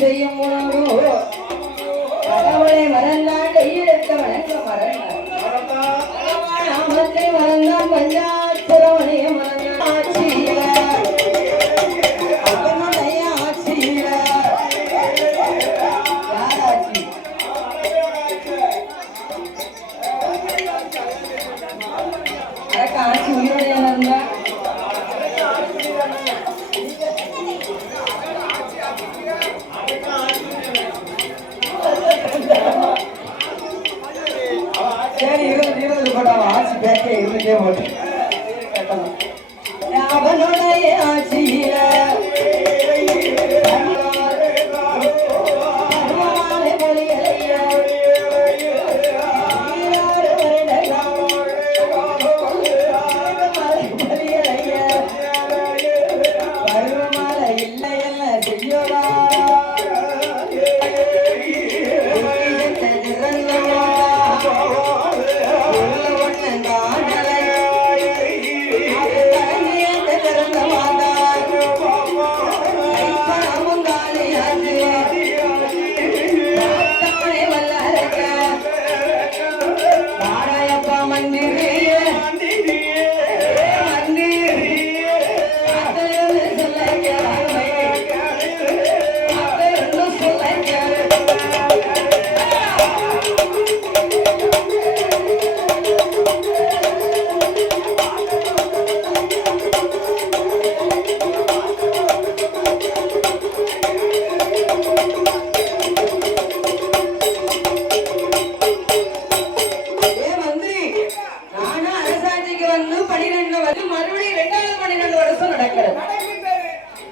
செய்யும் கடவுளை மறந்தான் கையெடுத்த வணங்க மறந்தாமத்தை மறந்தான் பஞ்சாட்சரவணைய மறந்தான் ஆட்சியில அவனுடைய ஆட்சியில யார் ஆட்சி ஆட்சி உயிரோடைய இருந்தா அவனுடைய ஆட்சியில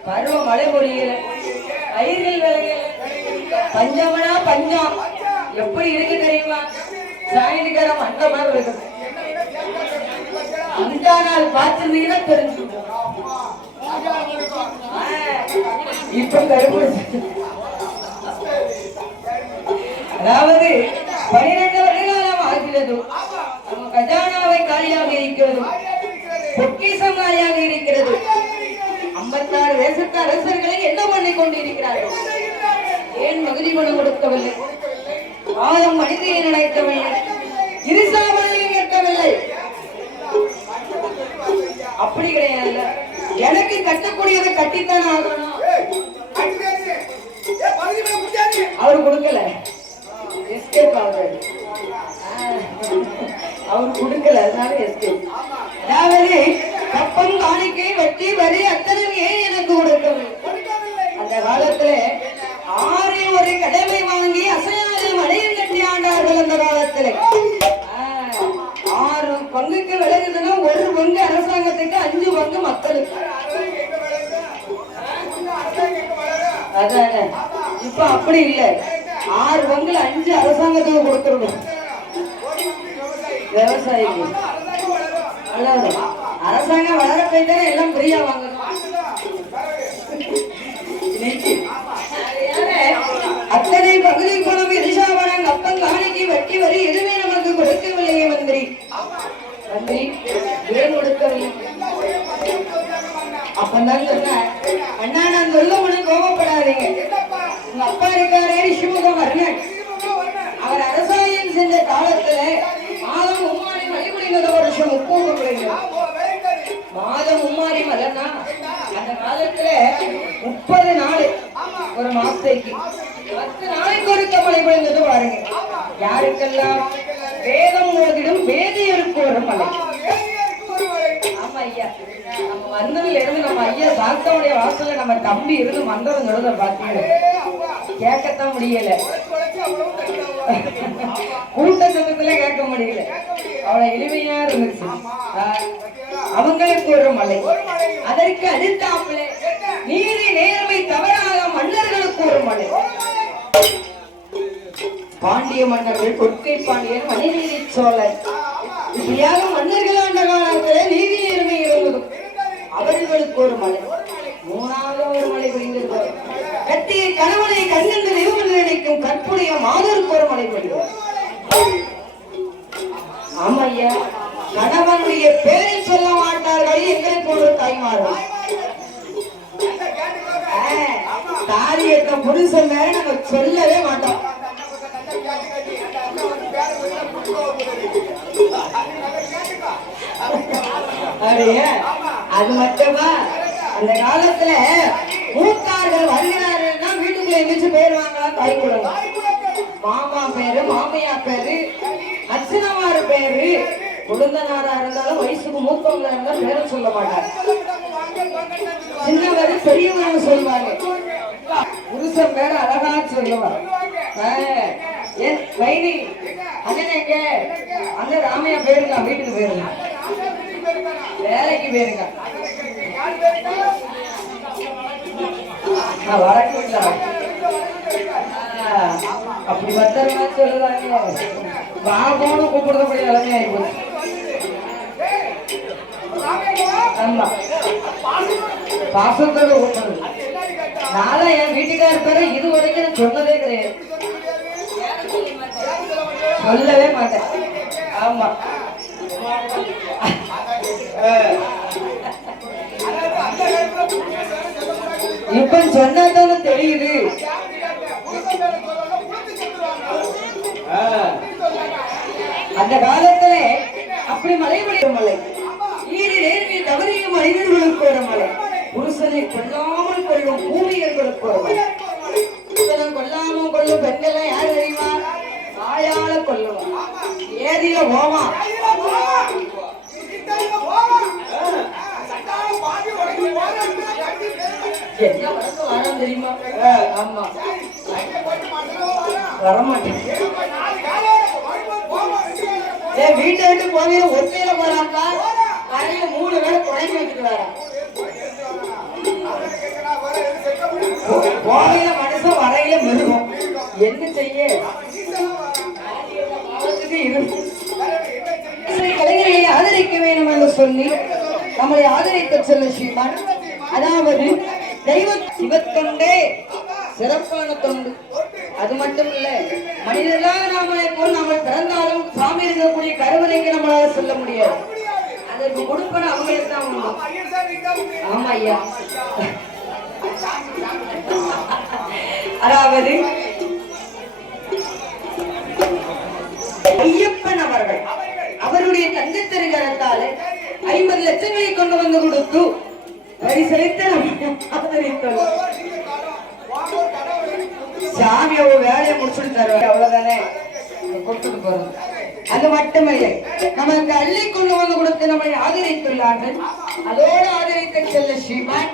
பருவம் மழை பொழியல பயிர்கள் விளையல பஞ்சமனா பஞ்சம் எப்படி இருக்கு தெரியுமா சாயந்திரம் அந்த மாதிரி இருக்கு அந்த நாள் பார்த்திருந்தீங்கன்னா தெரிஞ்சு இப்ப கருப்பு அதாவது 12 வருடம் ஆகிறது நம்ம கஜானாவை காலியாக இருக்கிறது பொக்கிசம் காலியாக இருக்கிறது 56 தேசத்து அரசர்களை என்ன பண்ணி கொண்டிருக்கிறார்கள் ஏன் மகுதி மனம் கொடுக்கவில்லை ஆழம் மனிதையை நினைக்கவில்லை இருசாமலையை கேட்கவில்லை அப்படி கிடையாது எனக்கு கட்டக்கூடியதை கட்டித்தான் ஆகணும் அவரு கொடுக்கல எஸ்கேப் ஆகுறாரு அவரு கொடுக்கல அதனால எஸ்கேப் அதாவது கப்பம் காணிக்கை வட்டி வரி அத்தனையே எனக்கு கொடுக்கவில்லை அந்த காலத்துல 6 ஒரு கடமை வாங்கி அசையாத மலையில் கட்டி ஆண்டார்கள் அந்த காலத்துல 6 பங்குக்கு விலகுதுன்னா 1 பங்கு அரசாங்கத்துக்கு 5 பங்கு மக்களுக்கு அதான இப்ப அப்படி இல்ல 6 பங்குல 5 அரசாங்கத்துக்கு கொடுத்துருவோம் விவசாயிக்கு அரசாங்கம் வளர போய்தானே எல்லாம் ஃப்ரீயா வாங்கணும் அத்தனை பகுதி குணம் எரிசாவனம் அப்பம் காணிக்கு வட்டி வரி எதுவுமே நமக்கு கொடுக்கவில்லையே மந்திரி மந்திரி ஏன் கொடுக்கவில்லை அப்பதான் சொன்ன அண்ணா நான் சொல்ல உனக்கு கோபப்படாதீங்க உங்க அப்பா இருக்காரே சிவகம் வர்ணன் அவர் அரசாங்கம் செஞ்ச காலத்துல மாதம் மும்மாரி மழைபொழிவது வருஷம் 30 மாதம் மும்மாரி மலைன்னா அந்த காலத்துல 30 நாள் ஒரு மாசத்துக்கு 10 நாளைக்கு ஒருக்க மழை பொழிந்தது பாருங்க யாருக்கெல்லாம் வேதம் ஓதிடும் வேதியருக்கு ஒரு மலை ஆமா ஐயா நம்ம வந்ததுல இருந்து நம்ம ஐயா சாஸ்தாவுடைய வாசல்ல நம்ம தம்பி இருந்து மந்திரம் சொல்றத பாத்தீங்க கேட்கத்தான் முடியல கூட்ட சத்தத்துல கேட்க முடியல அவ்வளவு எளிமையா இருந்துச்சு. அவங்களுக்கு ஒரு மலை, அதற்கு அடுத்தாப்புல நீதி நேர்மை தவறாக மன்னர்களுக்கு ஒரு மலை. பாண்டிய மன்னர்கள், கொற்கை பாண்டியன், மணிநீதி சோழன், இப்படியாக மன்னர்கள் ஆண்ட காலத்தில் நீதி நேர்மை இருந்தது. அவர்களுக்கு ஒரு மலை. மூணாவது ஒரு மலை புரிந்திருக்கிறது. கட்டிய கணவனை கண்ணென்று நிறுவனம் நினைக்கும் கற்புடைய மாதருக்கு ஒரு மலை புரிகிறது. ஆமையா, கணவனுடைய பேரை சொல்ல மாட்டார்கள் எங்களுக்கு ஒரு தாய்மார்கள். தாரியத்த புருஷன் மேல நம்ம சொல்லவே மாட்டோம். அது மட்டுமா, அந்த காலத்துல மூத்தார்கள் வருகிறாருன்னா வீட்டுக்குள்ள எந்திரிச்சு போயிருவாங்களா தாய் குழந்தை. மாமா பேரு, மாமையா பேரு, அச்சனமாரு பேரு, குழந்தனாரா இருந்தாலும் வயசுக்கு மூத்தவங்களா இருந்தா பேரை சொல்ல மாட்டாங்க. சின்னவரு பெரியவங்க சொல்லுவாங்க. புருஷன் பேர அழகா சொல்லுவாங்க. ஏன் வைனி அண்ணனுங்க அங்க ராமையா போயிருங்க, வீட்டுக்கு போயிருங்க, வேலைக்கு போயிருங்க. வடக்கு அப்படி பத்திரமா சொல்லுவாங்க. பாபோன்னு கூப்பிடுறபடி நிலைமை ஆயிப்போச்சு. ஆமா, பாசத்தோட கூப்பிடுறது. நானும் என் வீட்டுக்கார பேர இது வரைக்கும் சொன்னதே கிடையாது, சொல்லவே மாட்டேன். ஆமா, இப்ப சொன்னதான தெரியுது. அந்த காலத்துல அப்படி மலை மலை ஈடு நேர்மை தவறிய மனிதர்களுக்கு ஒரு மலை, புருஷனை கொல்லாமல் கொள்ளும் பூமியர்களுக்கு ஒரு மலை. கொல்லாமல் கொள்ளும் பெண்கள் யார் தெரியுமா? ஆயால கொல்லுவான், ஏதில போமா. என்ன வரம் தெரியுமா? ஆமா, வரமாட்டேன். என் வீட்டை விட்டு போவே ஒத்தையில போறாங்க, வரையில 3 வேலை குறைஞ்சி வச்சுட்டு வர போவையில மனுஷன் வரையில மிருகம். என்ன செய்ய? கலைஞர்களை ஆதரிக்க வேண்டும் என்று சொல்லி நம்மளை ஆதரித்த செல்ல ஸ்ரீமான், அதாவது தெய்வ சிவத்தொண்டே சிறப்பான தொண்டு. அது மட்டும் இல்ல, மனிதர்களாக நாம போல் நம்ம பிறந்தாலும் சாமி இருக்கக்கூடிய கருவறைக்கு நம்மளால சொல்ல முடியாது. அதற்கு கொடுப்பன அவங்களுக்கு தான் உண்டு. ஆமா ஐயா, அதாவது ஐயப்பன் அவர்கள் அவருடைய தங்க திருகரத்தால 50 லட்சங்களை கொண்டு வந்து கொடுத்து பரிசளித்து சாமி வேலையை முடிச்சுட்டு தருவாரு. அவ்வளவுதானே கொடுத்துட்டு போறோம். அது மட்டுமில்லை, நமக்கு அள்ளி கொண்டு வந்து கொடுத்து நம்மை ஆதரித்துள்ளார்கள். அதோடு ஆதரித்த செல்ல ஸ்ரீமான்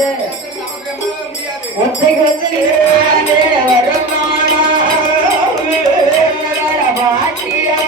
செய்த ஒத்தைக்கு வந்து வருமானா பாட்டியா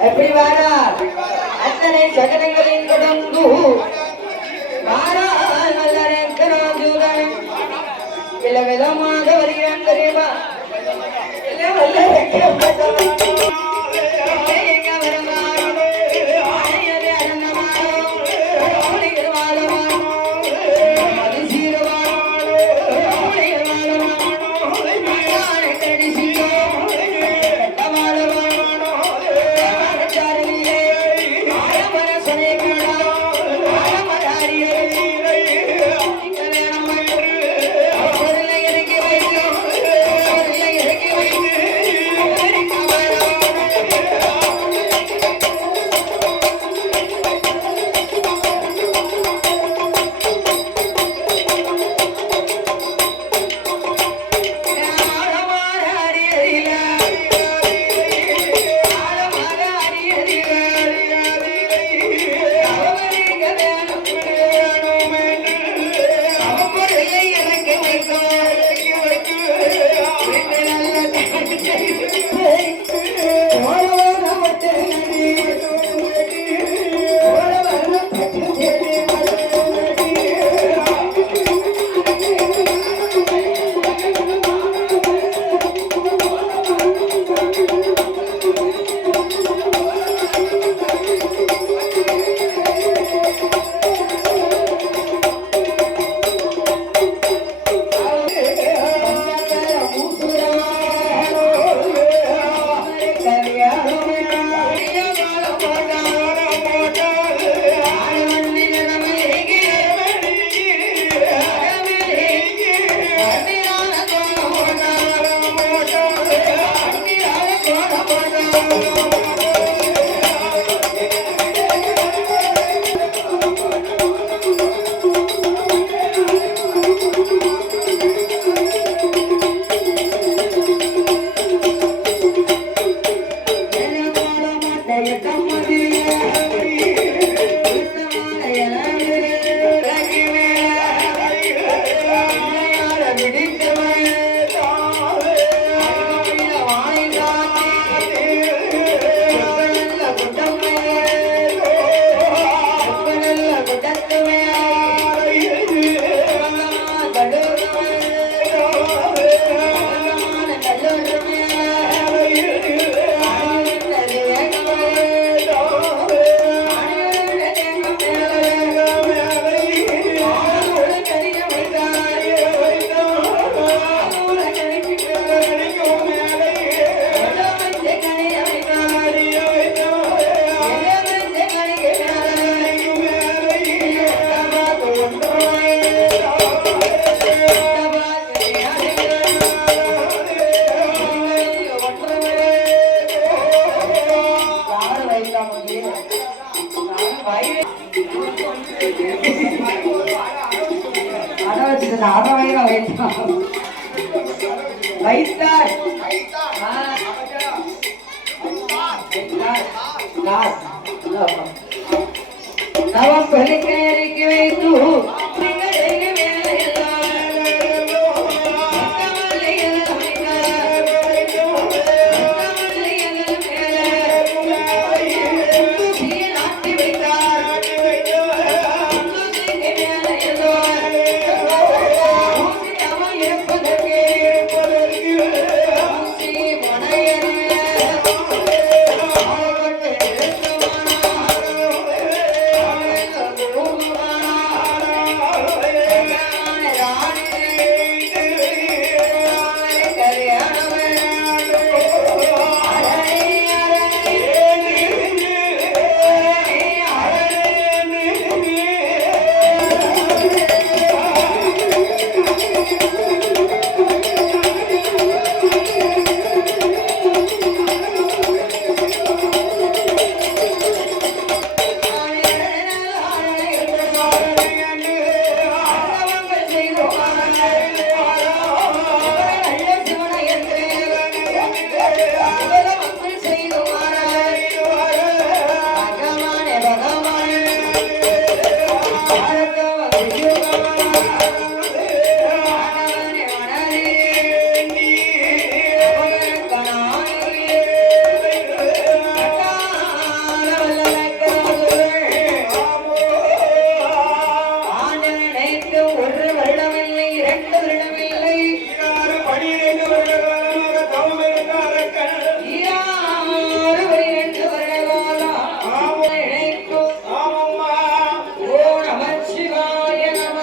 எப்படி வாரா அத்தனை சகனங்களின் தொடர்ந்து வாரா வில விதமாக வருகிறான் தெரியுமா வைத்தார் நவம் பலிக்கையறிக்கை வைத்து நம சிவாய நம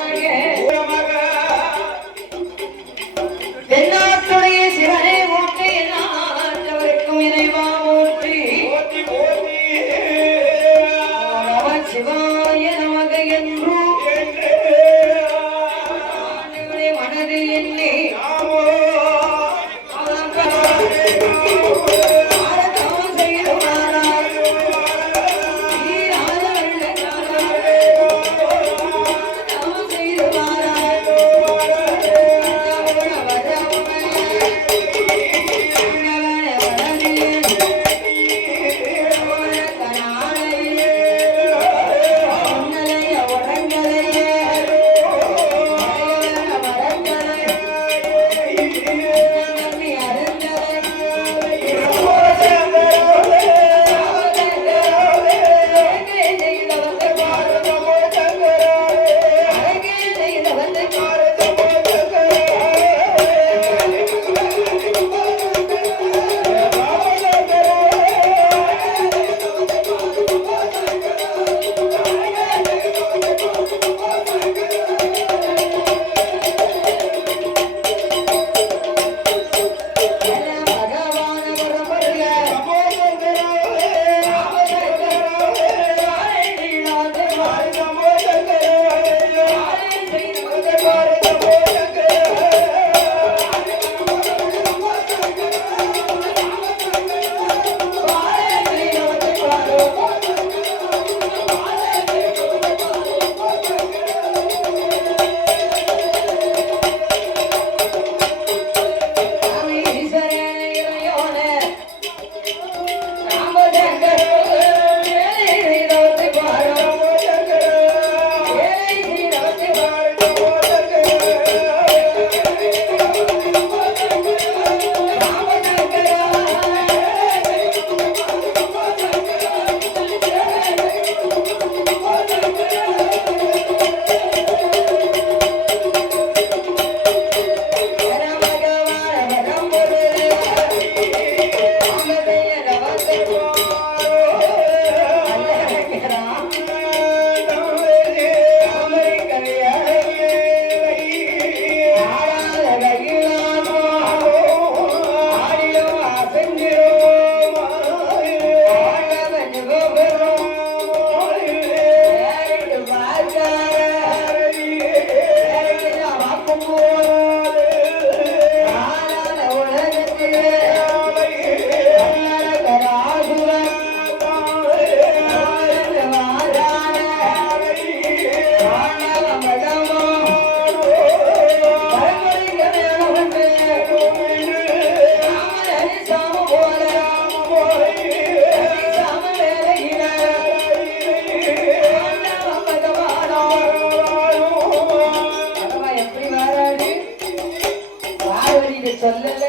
சொல்லல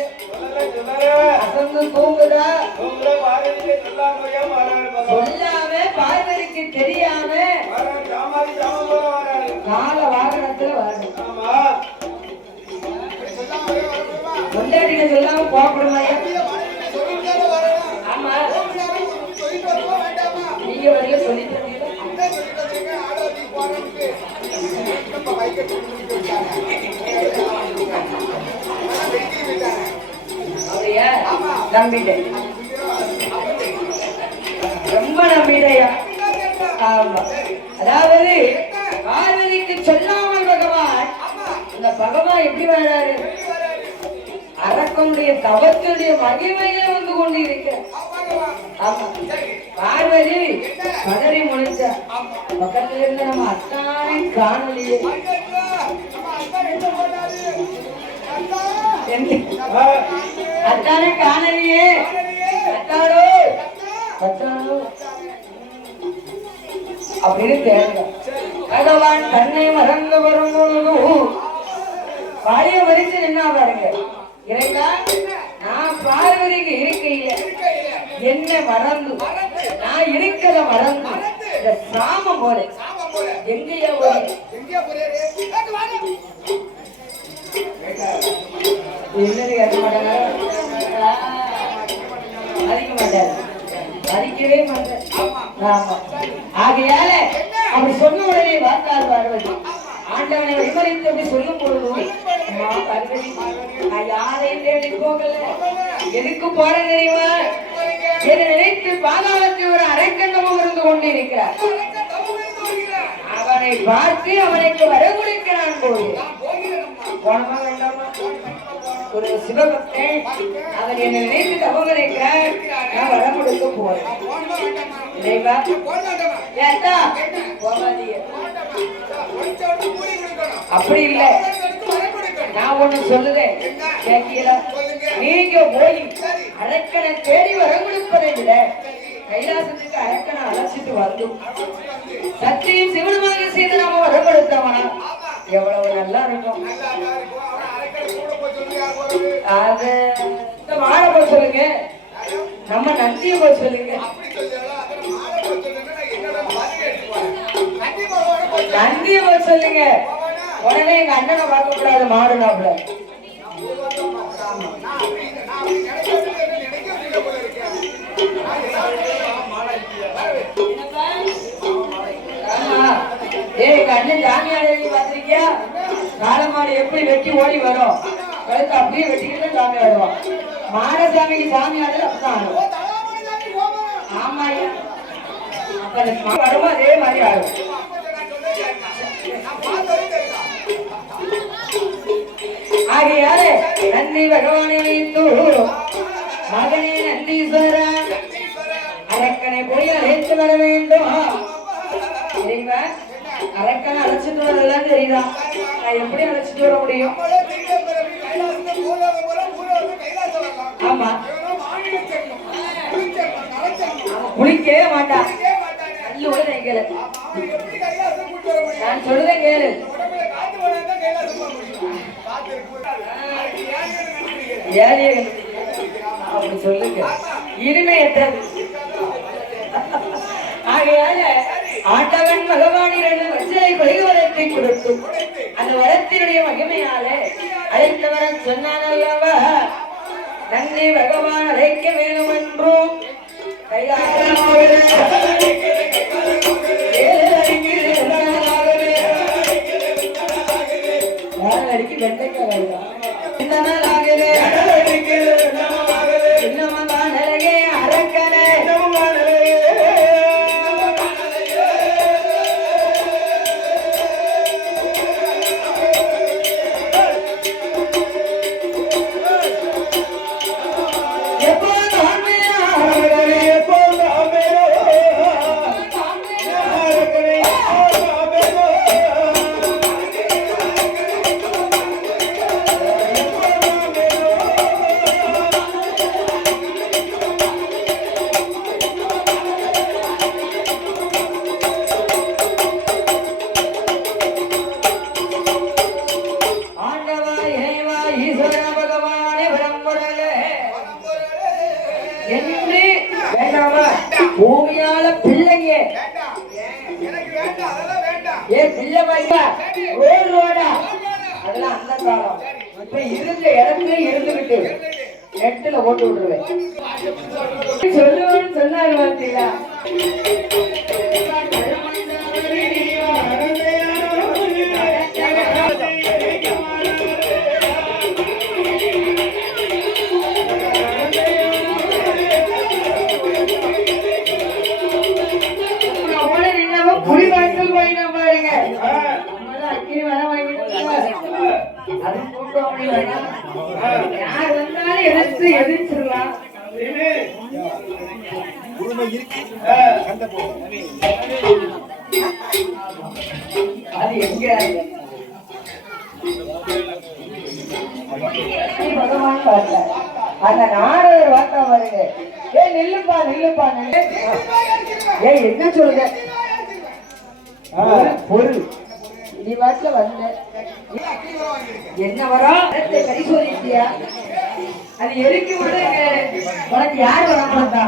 அசந்து தூங்குதா சொல்லாம பார்வதிக்கு தெரியாம கால வாகனத்துல வரணும் கொண்டாடின சொல்லாம போகணுமாயா ஆமா நீங்க வரையில சொல்லிட்டு அப்படியா நம்பிட்டேன் ரொம்ப நம்பிடையா ஆமா அதாவது பார்வதிக்கு சொல்லாமல் பகவான் இந்த பகவான் எப்படி வர்றாரு அரக்கனுடைய தவத்தினுடைய மகிமையில வந்து கொண்டு இருக்கிறார் ஆமா பார்வதி பதறி முழிச்சா பக்கத்துல இருந்து நம்ம அத்தானே காணலையே அத்தானே காணலையே அத்தாடோ அத்தாடோ அப்படின்னு தேடுங்க பகவான் தன்னை மறந்து வரும் பொழுதும் பழைய வரிசை என்ன பாருங்க ஏன்னா நான் பார்வதிக்கு இருக்கையில என்ன மறந்து நான் இருக்கிறத மறந்து இந்த சாமம் போல எங்கேயா என்னது கேட்க மாட்டாங்க மதிக்க மாட்டாரு மதிக்கவே மாட்டார் ஆமா ஆகையால அப்படி சொன்ன உடனே வார்த்தார் பார்வதி ஆண்டவனை விமரித்து அப்படி சொல்லும் பொழுது பார்வதி நான் யாரையும் தேடி போகல எதுக்கு போற தெரியுமா என்னை நினைத்து பாதாளத்தில் ஒரு அரக்கண்டமும் இருந்து கொண்டிருக்கிறார் அவனை பார்த்து அவனுக்கு வரகுளிக்கிறான் போது போனமா வேண்டாமா ஒரு சிவபக்தன் அவன் என்னை நினைத்து தவம் இருக்கிறார் நான் வரம் கொடுக்க போறேன் அப்படி இல்ல நான் ஒண்ணு சொல்லுதேன் நீங்க போய் அரக்கனை தேடி வரம் கொடுப்பதை விட கைலாசத்துக்கு அரக்கனை அழைச்சிட்டு வந்தும் சக்தியும் சிவனுமாக செய்து நாம வரம் கொடுத்தவனா எவ்வளவு நல்லா இருக்கும் அது மாட போக சொல்லுங்க நம்ம நந்திய போக சொல்லுங்க நந்திய போக சொல்லுங்க உடனே எங்க அண்ணனை பார்க்க கூடாது மாடுனாப்ல எங்க அண்ணன் ஜாமியாடி பாத்திருக்கியா காலமாடு எப்படி வெட்டி ஓடி வரும் கழுத்து அப்படியே வெட்டிக்கிட்டு சாமி ஆடுவான் மாடசாமிக்கு சாமி ஆடல் அப்படிதான் ஆடுவோம் ஆமா ஐயா அப்ப வருவோம் அதே மாதிரி ஆடுவோம் ஆகையால நந்தி பகவானை வைத்து மகனே நந்தீஸ்வர அரக்கனை போய் அழைத்து வர வேண்டும் தெரியுமா அரக்கனை அழைச்சிட்டு வரலாம் தெரியுதா நான் எப்படி அழைச்சிட்டு வர முடியும் ஆமா குளிக்கவே மாட்டான் கேளு நான் சொல்றேன் கேளு அப்படி சொல்லுங்க இனிமையற்றது ஆகையால ஆண்டவன் பகவானிடம் வச்சலை கொள்கை வரத்தை கொடுத்து அந்த வரத்தினுடைய மகிமையால அழைத்தவரன் சொன்னான் அல்லவா நந்தி பகவான் அழைக்க வேண்டும் என்றும் அடிக்கி வெண்டைக்காக அரக்கனை பூமியால பிள்ளைங்க ஏன் பிள்ளை வைக்கா ரோடா அதெல்லாம் அந்த காலம். இப்ப இருந்த இடத்துல இருந்துகிட்டு நெட்டுல போட்டு விட்டுருவேன். சொல்லுவேன்னு சொன்னாரு பார்த்தீங்களா? புரிவாய்ச்சல் போயினா பாருங்க. அக்கினி வர யார் வந்தாலும் எதிர்ச்சிடலாம். அது எங்க பகவான் பார்த்த அந்த நாடகர் வார்த்தா பாருங்க. ஏ நில்லுப்பா நில்லுப்பா நில்லு. ஏ என்ன சொல்லுங்க பொருள் நீ வாட்டில வந்த என்ன வரும் பரிசோதித்தியா? அது எரிக்கி விட உனக்கு யாரு வர மாட்டா?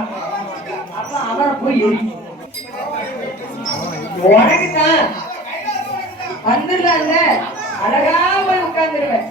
அப்ப அவரை போய் எரிக்கும் உனக்குதான் வந்துடலாம்ல. அழகா போய் உட்கார்ந்துருவேன்.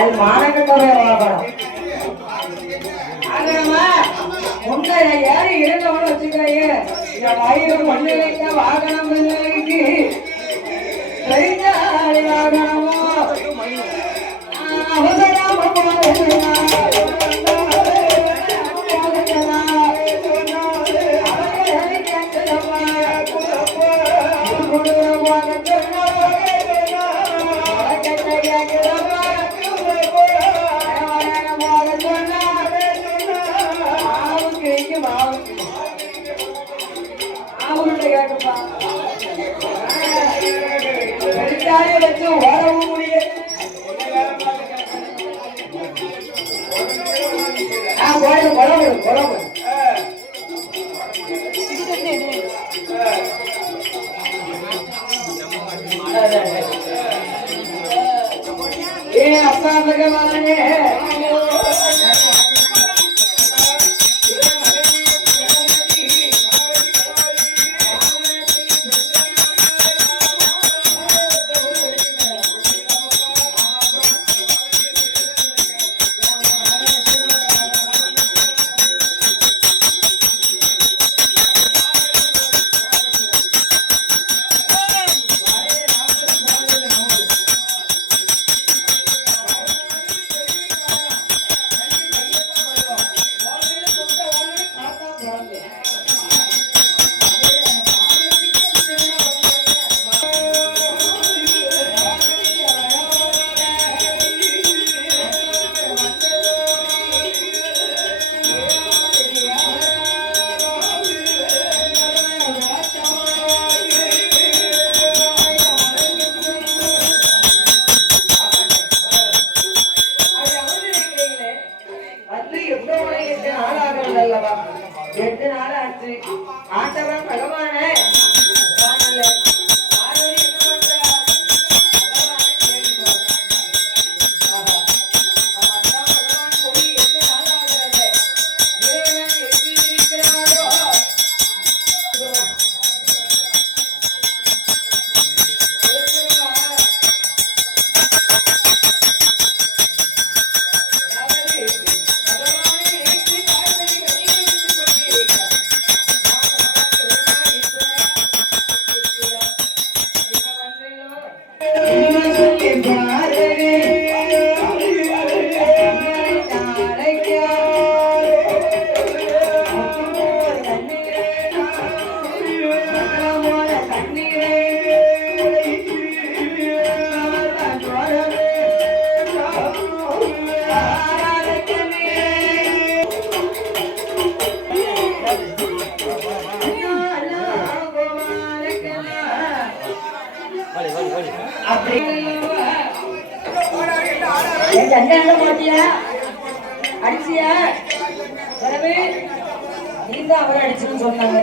அது மானக்கட்டவே வாகனம். யாரு இருந்தவன வச்சுக்காங்க. வயிறு மண்ணு வைக்க வாகனம் வாகனமோ வச்சு ஓடவும் முடியும். ஏ அப்பா பகவானே என் சண்டை மாட்டியா அடிச்சியா நீ தான் அவரை அடிச்சுன்னு சொன்னாங்க